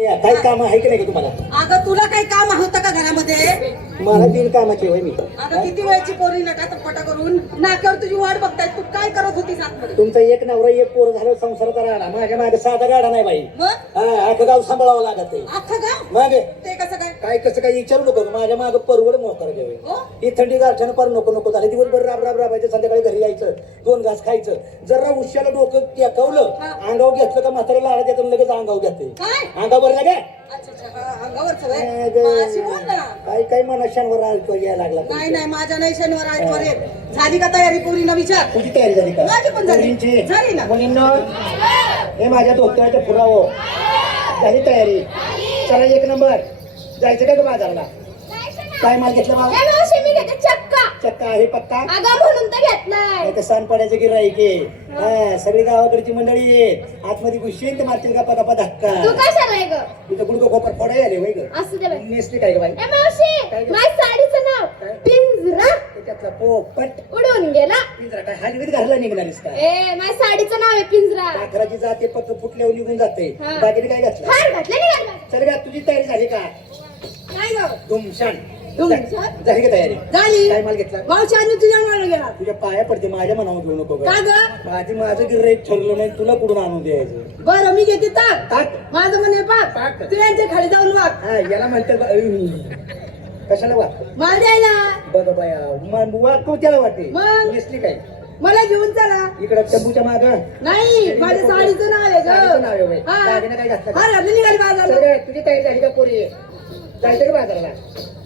काय काम आहे की नाही का तुम्हाला? अगं तुला काही काम होतं का घरामध्ये? मला तीन कामाची होय मी. अगं किती वेळची पोरी नटातपटा करून नाक्यावर तुझी वाट बघताय. तू काय करत होतीस आतमध्ये? तुमचा एक नवरा एक पोर झालं संसाराचा राडा. माझ्या मागे साधा गाडा नाही बाई. मग अख्खं गाव सांभाळावं लागत आहे. अख्खं गाव मग ते कसं काय? काय कसं काय विचारू नको. माझ्या मागे परवड मोकार घ्यावे. हो? ही थंडी गारठ्यानं पर नको नको झाली. दिवसभर राब राब राबायचं, संध्याकाळी घरी यायचं, दोन घास खायचं. जरा उश्याला डोकं टेकवलं, अंगावर घेतलं का म्हातारा लाडा देतो लगेच अंगावर घेते. काय अंगावर लागे अच्छा अच्छा हा, अंगावरचं व्हय? माझी बोल ना. काय काय मला शनिवार यायला लागला. नाही नाही माझ्या नाही शनिवार आठवडे येत. झाली का तयारी पोरींना विचार? तुझी तयारी झाली का? माझी पण झाली. मुलींची? झाली ना. मुलींना हे माझ्या धोत्याचं पुरावं झाली तयारी. चला एक नंबर जायचं का ग बाजारला? काय माल घेतला बाबा? मी घेते चक्का. चक्का आहे पक्का? अगं म्हणून तर घेतलाय. नाही तर सांड पडायचं गिराईक आहे. सगळी गावाकडची मंडळी येत आतमध्ये घुशीन ते मारतील का पदा धक्का. तू काय सांगाय ग? तिथं गुडगो खोपर फोडाय आले वय ग. असू दे बाई. नेसली काय ग बाई? ए मावशी, काय ग? माझ्या साडीचं नाव काय? पिंजरा. त्याच्यातला पोपट उडून गेला. पिंजरा काय हलवीत घालला निघणारीस का? ए माझ्या साडीचं नाव आहे पिंजरा. अकराची जाते फक्त फुटल्यावर निघून जाते. हा. बाकीने काय घातलं? हार घातले नाही. चल गा तुझी तयारी झाली का? काय ग? धुमशान धुमशान? झाली का तयारी? झाली. काय माल घेतला? मावशी आणि तुझ्या माला गेला. तुझ्या पाया पडते माझ्या मनावर घेऊ नको ग. का ग? माझं गिऱ्हाईक ठरलं नाही तुला कुठून आणून द्यायचं. बरं मी घेते ताक. ताक माझं म्हणे पाक. ताक. तू यांच्या खाली जाऊन वाग. हा याला म्हणतात कशाला वाट माल द्यायला. बघ बाया वाट त्याला वाटते. मग? नेसली काय? मला घेऊन चला. इकडं टंबूच्या माग नाही माझ्या साडीचं नाव आहे साडीचं नाव आहे बाई. ग. हा. दागिनं काय घातलं? हा रडली निघाली बाजारला. चल ग, तुझी तयारी झाली का पोरी? जायचं का बाजाराला?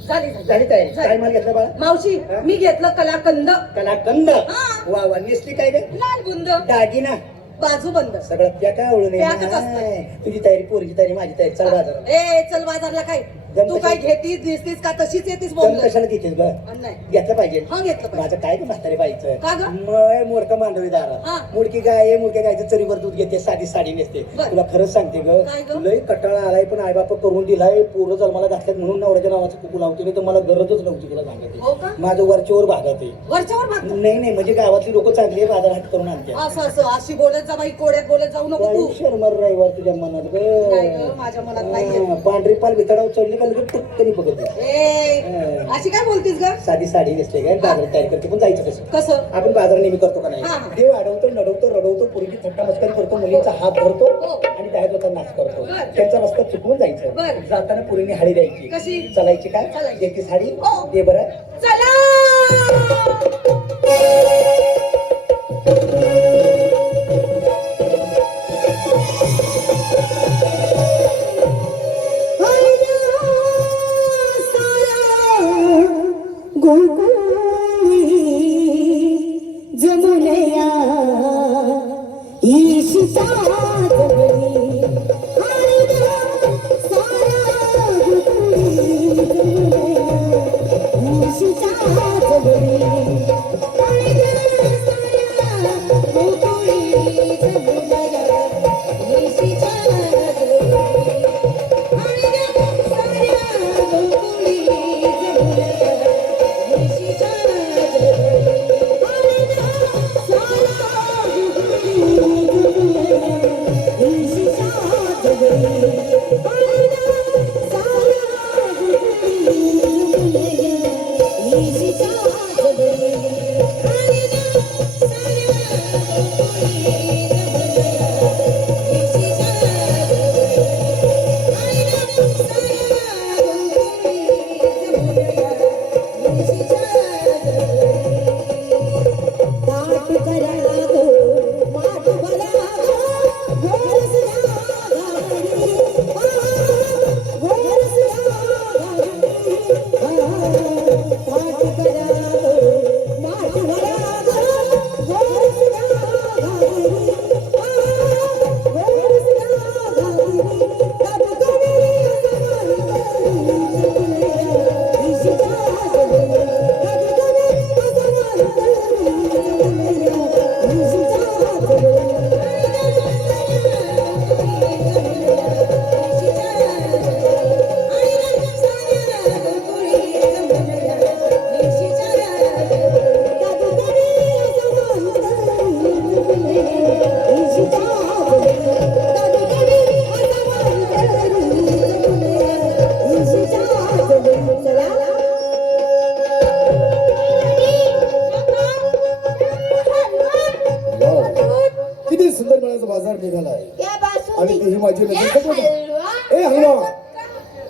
झाली झाली तयारी. काय माल घेतला बाळा? मावशी हा? मी घेतलं कलाकंद. कलाकंद. हा. वा वा नेसली काय ग? लाल बुंद दागिना बाजू बंद. सगळं त्या काय ओळून त्यातच असतं. तुझी तयारी पोरीची तयारी माझी तयारी चल बाजाराला. ए चल बाजारला काय जम तू कशी? काय घेतीस दिसतीस का तशीच येतीस जम बोल. कशाला देतेस ग? नाही घेतलं पाहिजे. हा घेतलं पाहिजे. माझं काय ते म्हातारे बाईचं का ग? मोडका मांडवी दारात हा. मुडकी गाय आहे, मुडक्या गायचं चरीवर दूध घेते, साधी साडी नेसते. बर. तुला खरंच सांगते काय ग ग? लय कटाळा आलाय पण आईबाप करून दिलाय. पोरं जन्माला घातल्यात म्हणून नवऱ्याच्या नावाचं कुकू लावते नाही तर मला गरजच नव्हती तुला सांगते. हो का? माझं वरच्यावर भागात आहे. वरच्यावर भाग. नाही नाही म्हणजे गावातली लोक चांगली आहे, बाजार हाट करून आणते. असं असं अशी बोलत जा बाई कोड्यात बोलत जाऊ नको तू. शर्मर रविवार तुझ्या मनात नाही ग ग माझ्या मनात नाहीये. पांढरी पाल वितडावर चढली का लगेच टक्कनी बघत ए अशी काय बोलतीस ग? साधी साडी नेसले काय बाजार तयार करते पण जायचं कसं? कसं? आपण बाजार नेहमी करतो का नाही? हा, हा. देव अडवतो नडवतो रडवतो पोरीची थट्टा मस्करी करतो मुलींचा हात धरतो हो. आणि त्या होता नाच करतो. बर. त्यांचा रस्ता चुकवून जायचं. बर. जाताना पोरीने हाडी द्यायची. कशी? चालायची काय? चालायची. देते साडी हो. दे बरं. चला जमुनया ईशिता जगली ईशिता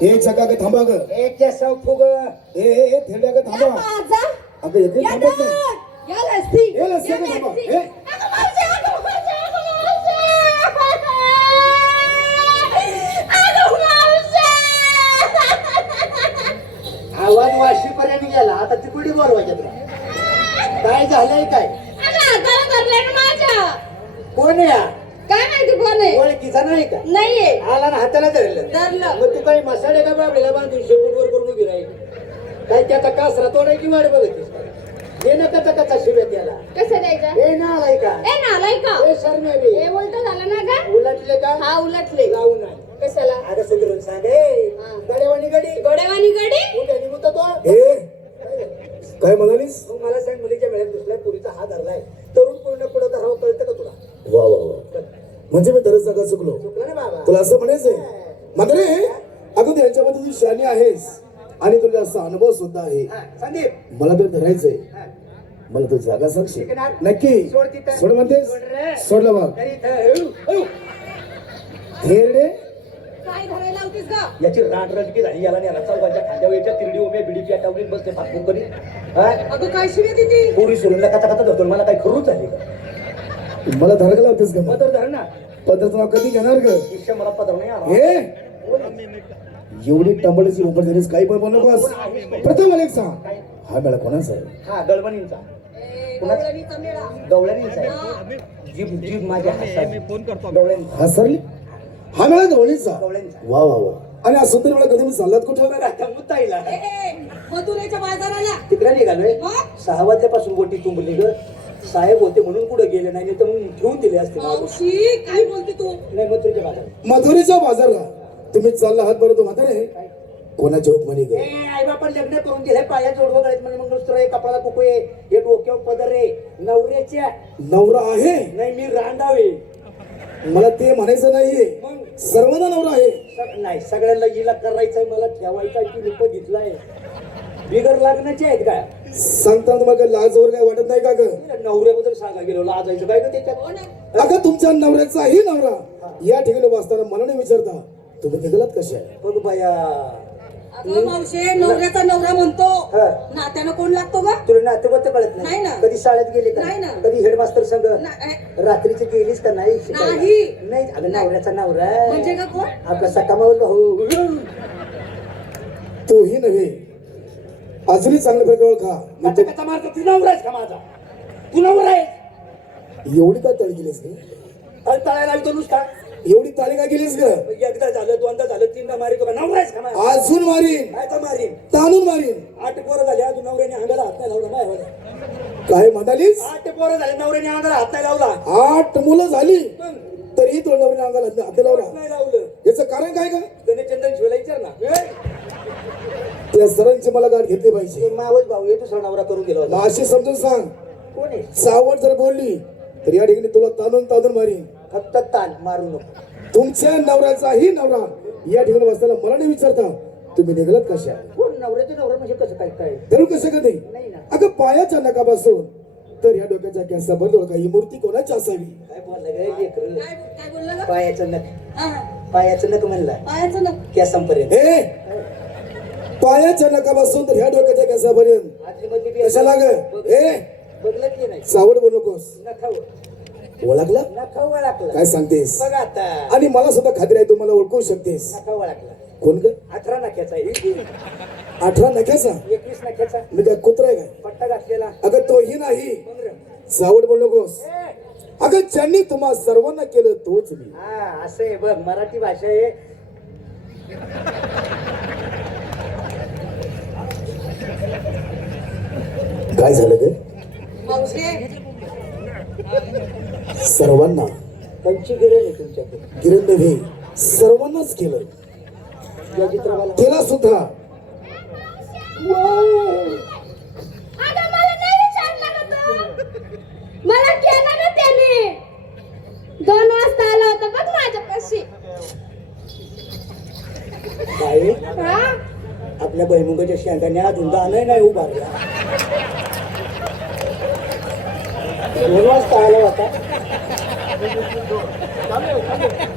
हे चका ग थांबा ग एक केसाव फुग हे थेरड्या ग थांबा माझा अगं येते या थांबत नाही या लस्सी हे लस्सी या का थांबा? लस्सी. हे? अगं माझी, अगं माझी, अगं माझी. आवाज वाशीपर्यंत गेला आता ती कुठे बोलवायच्या तुला काय झालंय काय हाताला धरलंय ना माझ्या. कोण या काय माहिती कोण आहे ओळखीचा नाही का नाहीये आला ना हाताला धरलं धरलं. मग तू काही मसाले का बाबडीला बांधून शेपूटवर करून उभी राहील काय त्याचा कासरा तो नाही की वाट बघतीस हे नका कचा शिव्या त्याला कसं द्यायचं हे ना आलाय का ए नालाय का हे शरमे बी हे उलट झालं ना ग उलटले का हा उलटले लावून आहे कशाला आता सुधरून सांग ए गडेवाणी गडी गोडेवानी गडी उद्या निघतो तो हे काय म्हणालीस मग मला सांग मुलीच्या वेळेत दुसऱ्या पुरीचा हात धरलाय तरुण पूर्ण पुढे धरावं कळतं का तुला वा वा वा म्हणजे मी दरच जागा चुकलो चुकलं ना बाबा तुला असं म्हणायचंय मात्र अगं त्यांच्यामध्ये तू शानी आहेस आणि तुला असा अनुभव सुद्धा आहे हा, संदीप मला तर धरायचंय हा. मला तू जागा सांगशील शिकणार? नक्की सोड तिथं. सोड म्हणतेस सोड रे. सोडलं बघ तरी इथं, थेरडे काय धरायला होतीस ग याची रानरंजकी झाली याला नेला चौकाच्या खांद्यावर याच्या तिरडी उमे बिडीची अटावलीत बसते फाटफूट करीत हा? अगं काय शिव्या देती पोरी सोडूनला कथा कथा धरतो मला काही खरूच झाली का मला धरका लावतेस का पदर धर ना पद्धत नाव कधी घेणार ग ईश्वर मला पदर नाही आला. हे एवढी टंबळीची उपर झालीस काही पण बोल नकोस प्रथम मला एक सांग हा मेळा कोणाचा आहे हा गळबणींचा गवळणीचा मेळा गवळणींचा आहे. जीभ जीभ माझ्या हातात गवळणींचा हा सरली हा मेळा गवळीचा गवळणीचा वा वा वा आणि हा सुंदर वेळा कधी मी चाललात कुठं आता मुत्ताईला मथुरेच्या बाजाराला तिकडे निघालोय मग? 6 वाजल्यापासून गोटी तुंबली ग साहेब होते म्हणून कुठे गेले नाही तर मग ठेवून दिले असते मागं. मावशी काय बोलते तू नाही मथुरेच्या बाजारात मधुरीच्या बाजारला तुम्ही चालला हात बरं तो म्हातारे कोणाच्या हुकमानी ग आई बापा लग्न करून दिले पाया जोडवं गळत म्हणजे मग नुसतं रे कपाळाला कुकू आहे हे डोक्यावर पदर रे नवऱ्याच्या नवरा आहे नाही मी रांडावे मला ते म्हणायचं नाहीये मग सर्वांना नवरा आहे नाही सगळ्यांना हिला करायचंय मला ठेवायचा की रूप घेतलाय बिगर लग्नाचे आहेत का सांगताना तुम्हाला काही लाज वगैरे काय वाटत नाही का ग नवऱ्याबद्दल सांगा गेलो लाजायचं काय ग त्याच्यात अगं तुमच्या नवऱ्याचाही नवरा या ठिकाणी वाचताना मला नाही विचारता तुम्ही निघालात कशा बघ बाया अगं मावशे नवऱ्याचा नवरा म्हणतो हा. नात्यानं कोण लागतो ग तुला नातेवाईक कळत नाही ना. कधी शाळेत गेले का नाही ना. कधी हेडमास्टर संघ नाही. रात्रीची गेलीस का नाही शिकायला? नाही. नाही अगं नवऱ्याचा नवरा म्हणजे का कोण आपला सका मावस भाऊ तोही नव्हे अजूनही चांगल्या प्रकारे ओळखा मी कचा कचा मारतो तू नवरा आहेस का माझा तू नवरा आहे एवढी का तळी गेलीस ग तळायला लावतो नुसता एवढी ताळी का गेलीस ग एकदा झालं दोनदा झालं तीनदा मारितो का नवरा आहेस का माझा अजून मारीन काय तर मारीन ताणून मारीन 8 पोरं झाले अजून नवऱ्याने अंगाला हात नाही लावला माय काय म्हणालीस 8 पोरं झाले नवऱ्याने अंगाला हात नाही लावला 8 मुलं झाली मग तरीही तुला नवऱ्याने अंगाला हात लावला नाही लावलं याचं कारण काय का गणेशचंदन शिवाला विचार ना त्या सरांची मला गाठ घेतली पाहिजे ते मावस भाऊ आहे दुसरा नवरा करून गेला होता मग अशी समजून सांग कोण आहे सावट जर बोलली तर या ठिकाणी तुला ताणून ताणून मारीन फक्त ताण मारू नको तुमच्या नवऱ्याचाही नवरा या ठिकाणी बसताना मला नाही विचारता तुम्ही निघालात कशा कोण नवऱ्याचं नवरा म्हणजे कसं काय काय धरू कसं कधी नाही ना अगं पायाच्या नकापासून तर या डोक्याच्या कॅन्सर का ही मूर्ती कोणाची असावी काय बोलला गे लेकरं? काय काय बोललं ग पायाचं नख हा, पायाचं नख म्हणला पायाचं ना केसांपर्यंत हे पायाच्या नकापासून तर ह्या डोक्याच्या कॅन्सरपर्यंत आतली मधली बी कशाला ग हे बदलत की नाही सावड बोलू नकोस नखाव ओळखला नखाव वळाकला काय सांगतेस बघ आता आणि मला सुद्धा खात्री आहे तुम्हाला ओळखू शकतेस नखाव वळाकला कोण ग 18 नख्याचा आहे 18 नख्याचा 21 नख्याचा मी काय कुत्रा आहे काय पट्टा घातलेला अगं तोही नाही बघ रे. सावड बोलू नकोस ए, अगं ज्यांनी तुम्हा सर्वांना केलं तोच मी हा असं आहे बघ मराठी भाषा आहे काय झालं ग मावशे सर्वांना त्यांची गिरण आहे तुमच्याकडे किरण नव्हे सर्वांनाच केलं या चित्रकाला केला सुद्धा अगं मला नाही विचारलं ना तू मला केलं ना त्याने 2 वाजता आला होता बघ माझ्यापाशी काय हा आपल्या भैमुगाच्या शेंगाने अजून दानही नाही उभारला 2 वाजता आला होता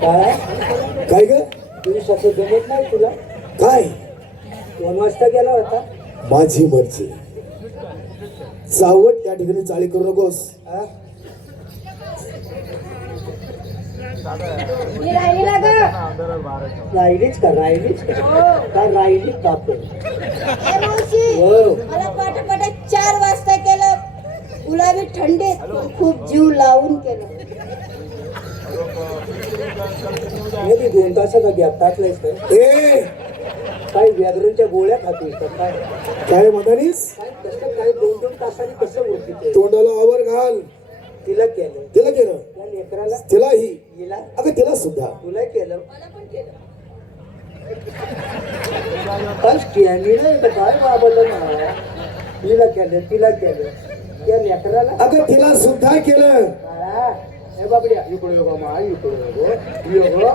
काय काय ग तुझी स्वतः जमत नाही तुला काय 2 वाजता गेला होता. माझी मर्जी. चावट या ठिकाणी चाळी करू नकोस. हा? मी राहिला ग. राहिलीच का राहिली कापून. ए मावशी, हो. मला पाठ 4 वाजता केलं. गुलाबी थंडीत खूप जीव लावून केलं. मध्ये 2 तासाचा गॅप टाकलायस तर ए काही व्याघ्रांच्या गोळ्या खातोय का काय? काय म्हणालीस? काय कसं काय 2 तासांनी कसं ओळखीचं? तोंडाला आवर घाल. तिला केलं, तिला केलं, त्या लेकराला तिलाही, हिला, अगं तिला सुद्धा. तुला केलं, मला पण केलं. पण स्टॅमिना आहे का काय बाबाला म्हणा. तिला केलं, तिला केलं, त्या लेकराला. अगं तिला सुद्धा केलं. बाळा, हे बाबड्या इकडे योगा मा इकडे योगा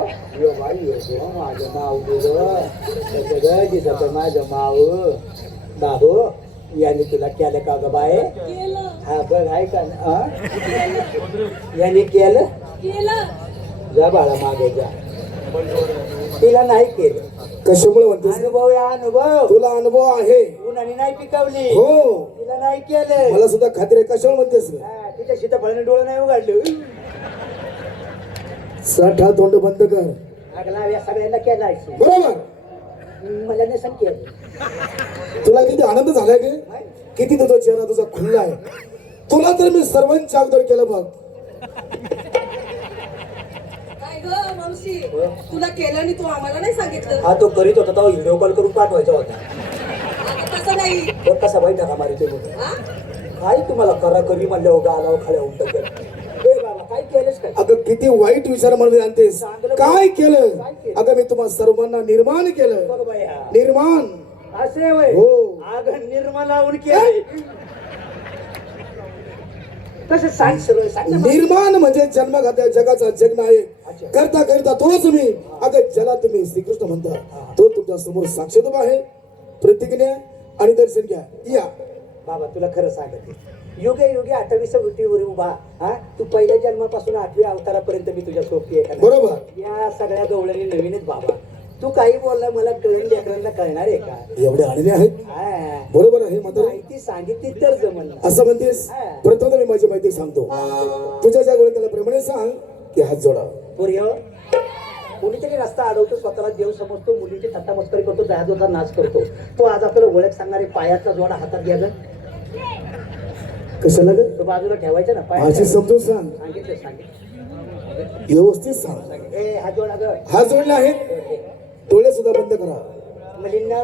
माझं नाव दिलं दिसत माझं माव दादो याने तुला केलं का ग बाय? हा बघ आहे का ना? याने केलं जा बाळा मागे जा. तिला नाही केलं. कशामुळे म्हणतेस? अनुभव या अनुभव. तुला अनुभव आहे. उन्हाने नाही पिकवली. हो, तिला नाही केलं. मला सुद्धा खात्री आहे. कशामुळे म्हणतेस? हा, तिच्या सीताफळाने डोळं नाही उघडलं. साठा तोंड बंद कर. लागला या सगळ्यांना केलाय. बरोबर. मला नसन केलं. तुला किती आनंद झालाय गे? किती तुझा चेहरा तुझा खुल्ला आहे. तुला तर मी सर्वांच्या अगोदर केलं बघ. काय ग मावशी, तुला केलं आणि तू आम्हाला नाही सांगितलं? हा तो करीत होता तो व्हिडिओ कॉल करून पाठवायचा होता. आता तसं नाही. तो कसा बाई टाका मारिते म्हणून. हा? काय तुम्हाला करा करी म्हणल्या होगा आलाव खाल्या उलट ए बाबा काय केलंच काय? अगं किती वाईट विचार म्हणून आणतेस. काय केलं? अगं मी तुम्हा सर्वांना निर्माण केलं. बघ बाई हा. निर्माण. असे वय हो. आग निर्मा लावून केले. कसं सांग सगळं सांग ना. निर्माण म्हणजे जन्मघात्या जगाचा जन्म आहे. करता करता तोच मी. अगं ज्याला तुम्ही श्रीकृष्ण म्हणता तो तुमच्या समोर साक्षात उभा आहे. प्रतिज्ञा आणि दर्शन घ्या. या बाबा तुला खरं सांगते योगे योगे 28व्या वृत्तीवर उभा. हा तू पहिल्या जन्मापासून 8व्या अवतारापर्यंत मी तुझ्या सोबती आहे का नाही? बरोबर. या सगळ्या गवळणी नवीनच बाबा. तू काही बोलला मला कळण लेकरांना कळणार आहे का? एवढे आलेले आहेत. हा. बरोबर आहे म्हातारे. माहिती सांगितली तर जमल. असं म्हणतेस. प्रथम मी माझी माहिती सांगतो. तुझ्या ज्या गोळी त्याला प्रेमाने सांग की हात जोडा. पोरियो कोणीतरी रस्ता अडवतो, स्वतःला देव समजतो, मुलीची थट्टा मस्करी करतो, जहाजोचा नाच करतो. तो आज आपल्याला ओळख सांगणारे पायाचा जोडा हातात घ्यायला कशाला ग? तो बाजूला ठेवायचा ना पाय. माझी समजून सांग. सांगितलं व्यवस्थित सांग. ए हा जोडा ग. हात जोडले आहेत. डोळे सुद्धा बंद करा. मुलींना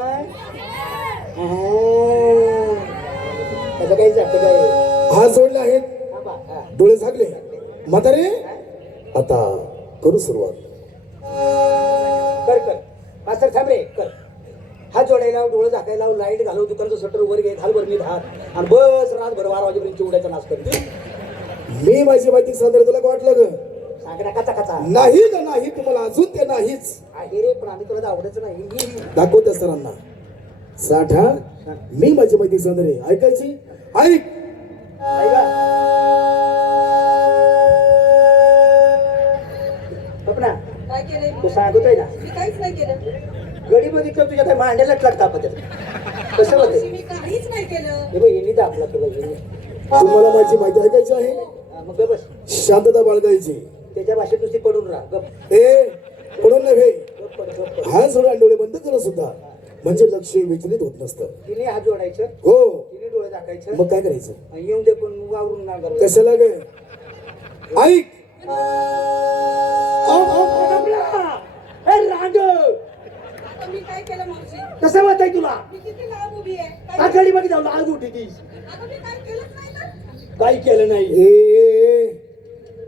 त्याचं काही जातं काय? हात जोडले आहेत. थांबा. हा. डोळे झाकले. म्हातारे आता करू सुरुवात. कर कर मास्तर थांब रे कर. हात जोडायला डोळे झाकायला लाईट घालव, दुकानचं शटर वर घे, घाल बरं नीट हात आणि बस रातभर 12 वाजेपर्यंत चिवड्याचा नाच करते. मी माझी माहिती सांगतो. तुला काय वाटलं ग? सांगण्या कचा कचा नाही ग नाही. तुम्हाला अजून ते नाहीच. आहे रे पण आम्ही तुला आवडत नाही. दाखव त्या सरांना. साठा मी माझी माहिती सांगतो रे. ऐकायची? ऐक. ऐका बघ ना काय केलंय? तू सांगतोय ना मी काहीच नाही केलं. गडी बघितलं तुझ्या काय मांड्याला लागता आपण कसं होते? मावशी, मी काहीच नाही केलं. हे बघ हिनी दाखला तुला हिनी. तुम्हाला माझी माहिती ऐकायची आहे. हा, मग गप बस. शांतता बाळगायची. त्याच्या भाषेत नुसती पडून राहा. गप ए पडून नव्हे. गप पड गप पड. हात जोडा. डोळे बंद करा सुद्धा. म्हणजे लक्ष विचलित होत नसतं. तिने हात जोडायचं, हो. तिने डोळे दाखायचं मग काय करायचं? आणि येऊन दे पण वावरून ना करू. कशाला गे? ऐक. आता मी काय केलं मावशी? कसं वाटत आहे तुला? मी किती लांब उभी आहे. आखाडी मध्ये जाऊन आज उठी तीस. आता मी काय केलंच नाही ना. काही केलं नाही. ए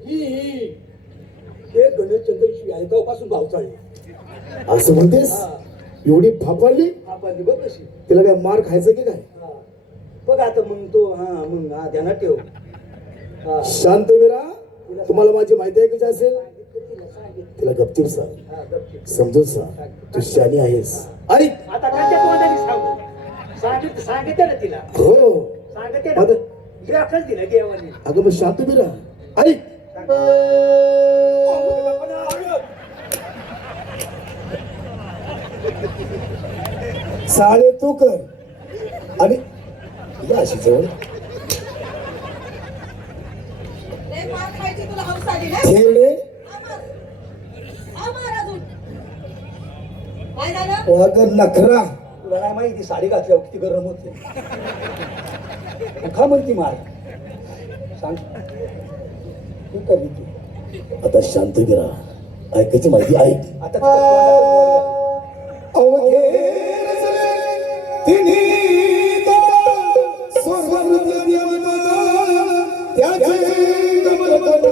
ही हे गणेश चंद्रशी आयगावपासून भाव चालले. असं म्हणतेस? एवढी फापाडली? आपण बघ कशी. तिला काय मार खायचं की काय? हा. बघ आता मग तो मग ध्यानात ठेव. हा. शांत विरा. तुम्हाला माझी माहिती ऐकायची असेल तिला सांगितलं. तिला गपचीप सांग. हा, गपचूप. समजून सांग. तू शानी आहेस. ऐक. आता काय तोंडाने सांगू सांगितलं ना तिला. हो. सांगते ना ग्राफच दिलं देवाने. अगं मग शांत विरा. ऐक. साडे तू कर आणि या अशी जवळ लय मार खायची तुला हौस आली ना थेरडे आमार आमार अजून काय झालं वागर नखरा तुला नाही माहिती साडी घातल्यावर किती गरम होते खा म्हणती मार सांग तू कधी तू आता शांत गिरा ऐकायची माहिती ऐक आता तुझ्या तोंडातून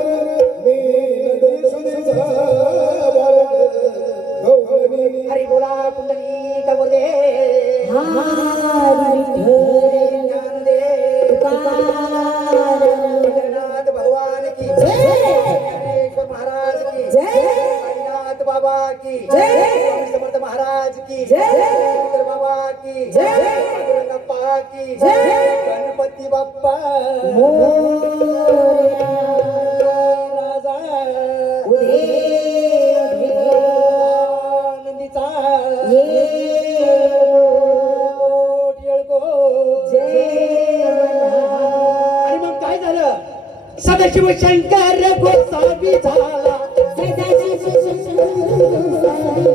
बोल. हरी बोला कुंडली का बोले जगन्नाथ भगवान की ज्ञानेश्वर महाराज की साईनाथ बाबा की समर्थ महाराज की शंकर बाबा की पांडुरंगप्पा की गणपती बाप्पा राजा नंदीचा आणि मग काय झालं सदाशिव शंकर गोसावी झाला सदाशिव शंकर गोसावी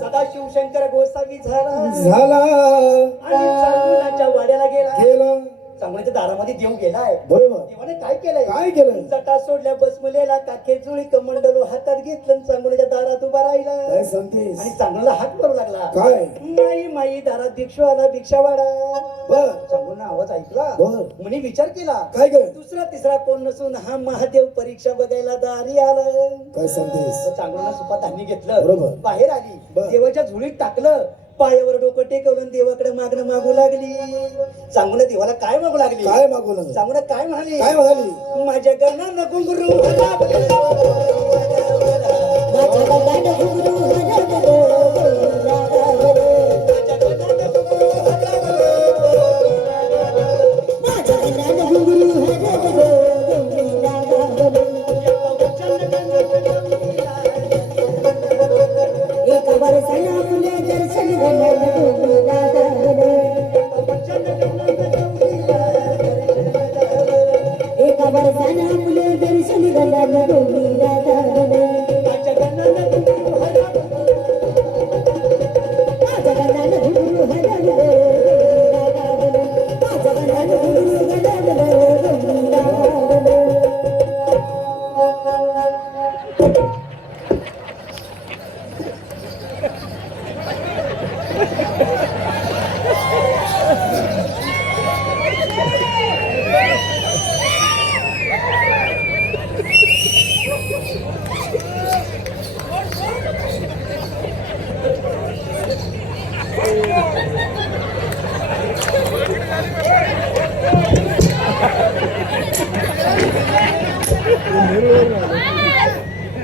सदाशिव शंकर गोसावी झाला आणि चांगुणाच्या वाड्याला गेला चांगल्याच्या दारामध्ये देव गेलाय बरोबर देवाने काय केलंय काय केलं जटा सोडल्या बसमलेला काखे जुळी कमंडलो हातात घेतलं आणि चांगल्याच्या दारात उभा राहिला काय सांगतेस आणि चांगला हात मारू लागला काय माई माई दारात भिक्षू आला भिक्षा वाडा बर चांगला आवाज ऐकला बर. म्हणे विचार केला काय ग दुसरा तिसरा कोण नसून हा महादेव परीक्षा बघायला दारी आला काय सांगतेस चांगला सुपात धान्य घेतलं बरोबर. बाहेर आली बर. देवाच्या झुळीत टाकलं पायावर डोकं टेकवलं आणि देवाकडे मागणं मागू लागली चांगलं देवाला काय मागू लागली काय मागवलं चांगलं काय म्हणाली काय म्हणाली माझ्या गणांना घुंगरू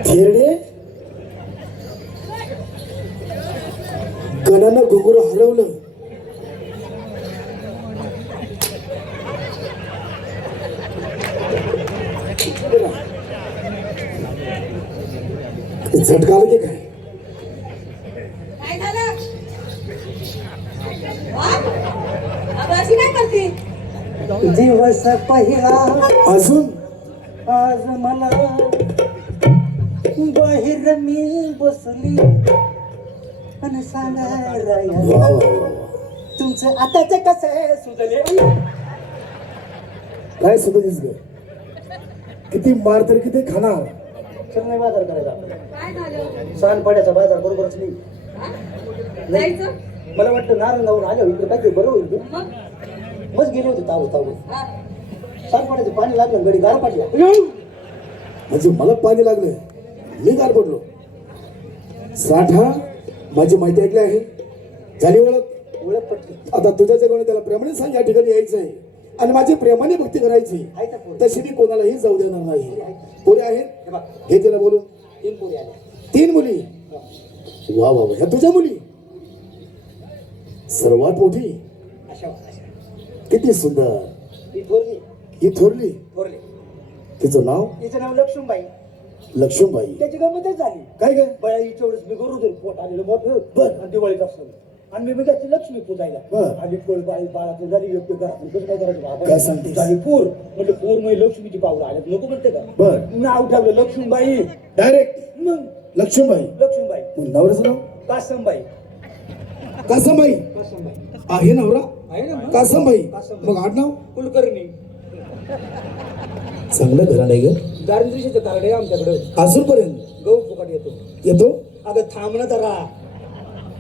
थेरडे गणानं घुंगरू हलवलं झटका आलं की काय काय झालं वा? अगं अशी काय करते दिवस पहिला अजून आज मला बाहेर मी बसली आणि सांगायला वा, वा, वा. तुमचं आताच कसं सुचले काय सुधीस ग किती मार तर किती खाणार चल नाही बाजार करायचा काय झालं सानपाड्याचा बाजार बरोबरच नाही हा? जायचं मला वाटतं नारंगावरून आल्या इकडे काहीतरी बरं होईल ते. मग मग गेले होते ताबू ताबू हा. सानपाड्याचं पाणी लागलं गडी गार पडला म्हणजे मला पाणी लागलं मी गार पडलो साठा माझी माहिती ऐकली आहे झाली ओळख ओळख पटली आता तुझ्या जगवणे त्याला प्रमाणे सांग या ठिकाणी यायचं आहे आणि माझी प्रेमाने भक्ती करायची आहे का पोरी? तशी मी कोणालाही जाऊ देणार नाही पोरी आहेत हे बघ, हे तिला बोलून 3 पोरी आल्या. 3 मुली वा वा वा ह्या तुझ्या मुली सर्वात मोठी अशा अशा. किती सुंदर ही थोरली ही थोरली थोरली. तिचं नाव तिचं नाव लक्ष्मीबाई. लक्ष्मीबाई त्याची गमतच झाली. काय काय बळा हिच्या वेळेस मी गरुड पोट आलेलं मोठं बर. आणि दिवाळीत असतं आणि मी त्याची लक्ष्मी पूजायला बर. आणि बाळी बाळाचं झाली योग्य घरातून कसं काय करायचं बाबा? काय सांगतेस? झाली पूर म्हणजे पूर म्हणजे लक्ष्मीची पावलं आल्यात नको म्हणते का बर. नाव ठेवलं लक्ष्मीबाई. डायरेक्ट मग लक्ष्मीबाई लक्ष्मीबाई मग नवऱ्याचं नाव कासमबाई. कासमबाई कासमबाई आहे नवरा आहे ना मग? कासमबाई कासमबाई. मग आडनाव कुलकर्णी. चांगलं घराणं आहे ग दारिद्र्याचं कार्ड आहे आमच्याकडे. अजूनपर्यंत गहू फुकट येतो. येतो अगं थांब ना जरा.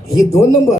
ही 2 नंबर